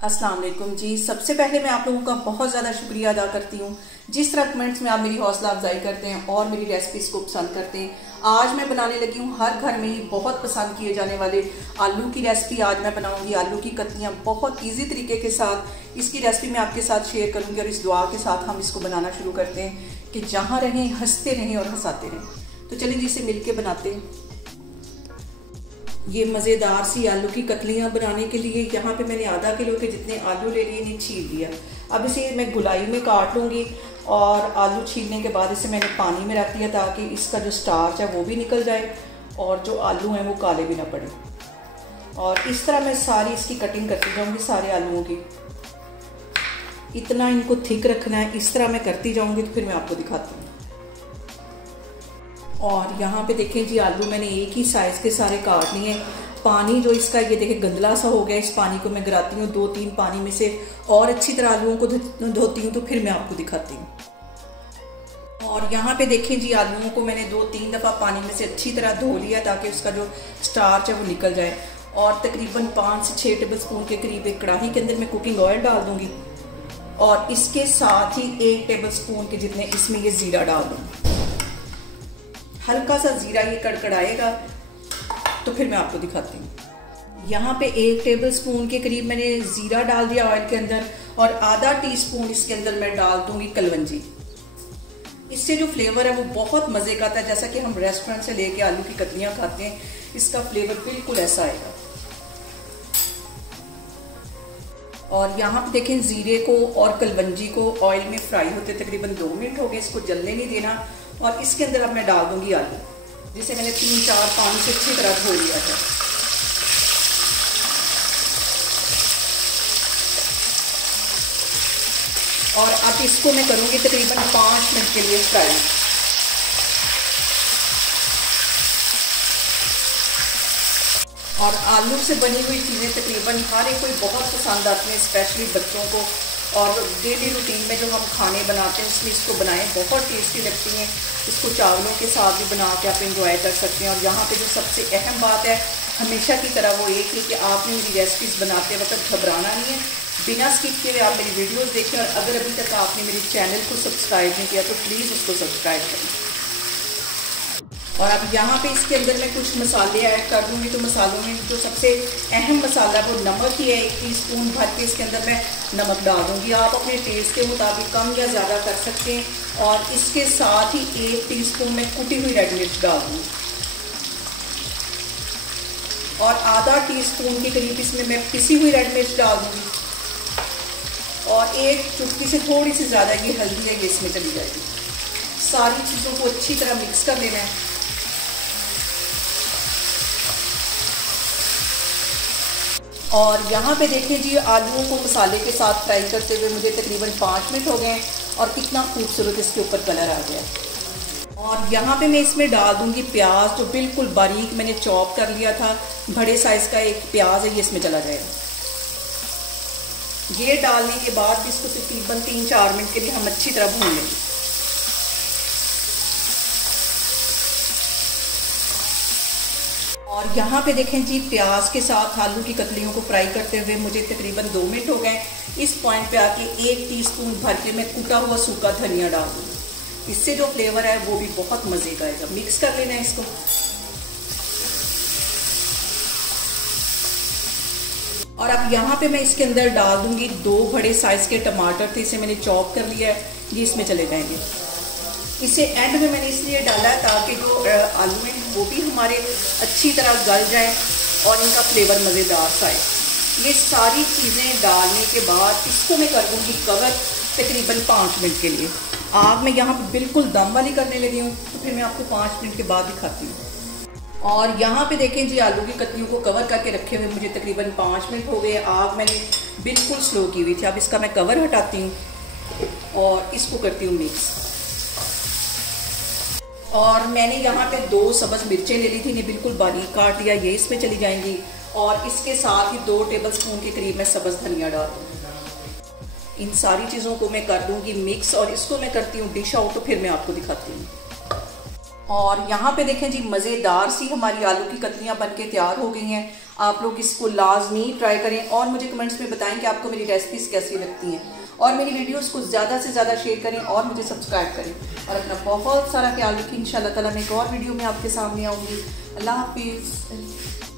अस्सलाम वालेकुम जी। सबसे पहले मैं आप लोगों का बहुत ज़्यादा शुक्रिया अदा करती हूँ जिस तरह कमेंट्स में आप मेरी हौसला अफजाई करते हैं और मेरी रेसिपीज़ को पसंद करते हैं। आज मैं बनाने लगी हूँ हर घर में ही बहुत पसंद किए जाने वाले आलू की रेसिपी। आज मैं बनाऊँगी आलू की कतलियाँ बहुत ईजी तरीके के साथ। इसकी रेसिपी मैं आपके साथ शेयर करूँगी और इस दुआ के साथ हम इसको बनाना शुरू करते हैं कि जहाँ रहें हंसते रहें और हंसाते रहें। तो चलिए जिसे मिल के बनाते हैं। ये मज़ेदार सी आलू की कतलियाँ बनाने के लिए यहाँ पे मैंने आधा किलो के जितने आलू ले लिए, इन्हें छील लिया। अब इसे मैं गुलाई में काट लूँगी और आलू छीलने के बाद इसे मैंने पानी में रख दिया ताकि इसका जो स्टार्च है वो भी निकल जाए और जो आलू हैं वो काले भी ना पड़े। और इस तरह मैं सारी इसकी कटिंग करती जाऊँगी सारे आलूओं की। इतना इनको थिक रखना है, इस तरह मैं करती जाऊँगी तो फिर मैं आपको दिखाती हूँ। और यहाँ पे देखें जी, आलू मैंने एक ही साइज़ के सारे काट लिए। पानी जो इसका ये देखें गंदला सा हो गया, इस पानी को मैं गिराती हूँ 2-3 पानी में से और अच्छी तरह आलूओं को धोती हूँ तो फिर मैं आपको दिखाती हूँ। और यहाँ पे देखें जी, आलूओं को मैंने 2-3 दफ़ा पानी में से अच्छी तरह धो लिया ताकि उसका जो स्टार्च है वो निकल जाए। और तकरीबन 5 से 6 टेबल स्पून के करीब एक कढ़ाई के अंदर मैं कुकिंग ऑयल डाल दूँगी और इसके साथ ही 1 टेबल स्पून के जितने इसमें ये ज़ीरा डाल दूँगी। हल्का सा ज़ीरा ये कड़कड़ाएगा तो फिर मैं आपको दिखाती हूँ। यहाँ पे 1 टेबल स्पून के करीब मैंने ज़ीरा डाल दिया ऑयल के अंदर और आधा टीस्पून इसके अंदर मैं डाल दूँगी कलवंजी। इससे जो फ्लेवर है वो बहुत मज़े का आता है, जैसा कि हम रेस्टोरेंट से लेके आलू की कतलियाँ खाते हैं, इसका फ्लेवर बिल्कुल ऐसा आएगा। और यहाँ पे देखें, ज़ीरे को और कलवंजी को ऑयल में फ्राई होते तकरीबन 2 मिनट हो गए, इसको जलने नहीं देना। और इसके अंदर अब मैं डाल दूंगी आलू, जिसे मैंने 3-4 पानी से अच्छी तरह धो लिया है। और अब इसको मैं करूंगी तकरीबन 5 मिनट के लिए फ्राई। और आलू से बनी हुई चीज़ें तकरीबन हर एक को बहुत पसंद आती हैं, स्पेशली बच्चों को। और डेली रूटीन में जो हम खाने बनाते हैं उसमें इसको बनाएं, बहुत टेस्टी लगती हैं। इसको चावलों के साथ भी बना के आप इंजॉय कर सकते हैं। और यहाँ पे जो सबसे अहम बात है हमेशा की तरह वो एक है कि आपने मेरी रेसिपीज़ बनाते वक्त घबराना नहीं है, बिना स्किप किए आप मेरी वीडियोस देखें। और अगर अभी तक आपने मेरे चैनल को सब्सक्राइब नहीं किया तो प्लीज़ उसको सब्सक्राइब करें। और अब यहाँ पे इसके अंदर मैं कुछ मसाले ऐड कर दूँगी। तो मसालों में जो सबसे अहम मसाला वो नमक ही है। 1 टीस्पून भर के इसके अंदर मैं नमक डाल दूँगी। आप अपने टेस्ट के मुताबिक कम या ज़्यादा कर सकते हैं। और इसके साथ ही 1 टीस्पून में कुटी हुई रेड मिर्च डाल दूँगी और आधा टीस्पून के करीब इसमें मैं पिसी हुई रेड मिर्च डाल दूँगी। और 1 चुटकी से थोड़ी सी ज़्यादा ये हल्दी है, ये इसमें चली जाएगी। सारी चीज़ों को अच्छी तरह मिक्स कर लेना है। और यहाँ पे देखें जी, आलूओं को मसाले के साथ फ्राई करते हुए मुझे तकरीबन 5 मिनट हो गए हैं और कितना खूबसूरत इसके ऊपर कलर आ गया। और यहाँ पे मैं इसमें डाल दूँगी प्याज, जो बिल्कुल बारीक मैंने चॉप कर लिया था। बड़े साइज़ का एक प्याज है, ये इसमें चला जाएगा। ये डालने के बाद इसको तकरीबन 3-4 मिनट के लिए हम अच्छी तरह भून लेंगे। और यहाँ पे देखें जी, प्याज के साथ आलू की कतलियों को फ्राई करते हुए मुझे तकरीबन 2 मिनट हो गए। इस पॉइंट पे आके 1 टीस्पून भर के मैं कूटा हुआ सूखा धनिया डाल दूँगी। इससे जो फ्लेवर है वो भी बहुत मज़े का आएगा। मिक्स कर लेना है इसको। और अब यहाँ पे मैं इसके अंदर डाल दूँगी 2 बड़े साइज़ के टमाटर थे, इसे मैंने चॉप कर लिया है, ये इसमें चले जाएंगे। इसे एंड में मैंने इसलिए डाला है ताकि जो आलू हैं वो भी हमारे अच्छी तरह गल जाए और इनका फ्लेवर मज़ेदार सा आए। ये सारी चीज़ें डालने के बाद इसको मैं कर दूँगी कवर तकरीबन 5 मिनट के लिए। आग मैं यहाँ पे बिल्कुल दम वाली करने लगी हूँ, तो फिर मैं आपको 5 मिनट के बाद दिखाती हूँ। और यहाँ पे देखें जी, आलू की कतलियों को कवर करके रखे हुए मुझे तकरीबन 5 मिनट हो गए। आग मैंने बिल्कुल स्लो की हुई थी। अब इसका मैं कवर हटाती हूँ और इसको करती हूँ मिक्स। और मैंने यहाँ पे 2 सब्ज़ मिर्चें ले ली थी, इन्हें बिल्कुल बारीक काट लिया, ये इसमें चली जाएंगी। और इसके साथ ही 2 टेबल स्पून के करीब मैं सब्ज़ धनिया डाल दूँगी। इन सारी चीज़ों को मैं कर दूँगी मिक्स और इसको मैं करती हूँ डिश आउट, तो फिर मैं आपको दिखाती हूँ। और यहाँ पे देखें जी, मज़ेदार सी हमारी आलू की कतलियाँ बनके तैयार हो गई हैं। आप लोग इसको लाजमी ट्राई करें और मुझे कमेंट्स में बताएं कि आपको मेरी रेसिपीज़ कैसी लगती हैं, और मेरी वीडियोस को ज़्यादा से ज़्यादा शेयर करें और मुझे सब्सक्राइब करें, और अपना बहुत सारा ख्याल रखें। इंशाल्लाह ताला मैं एक और वीडियो में आपके सामने आऊँगी। अल्लाह हाफिज़।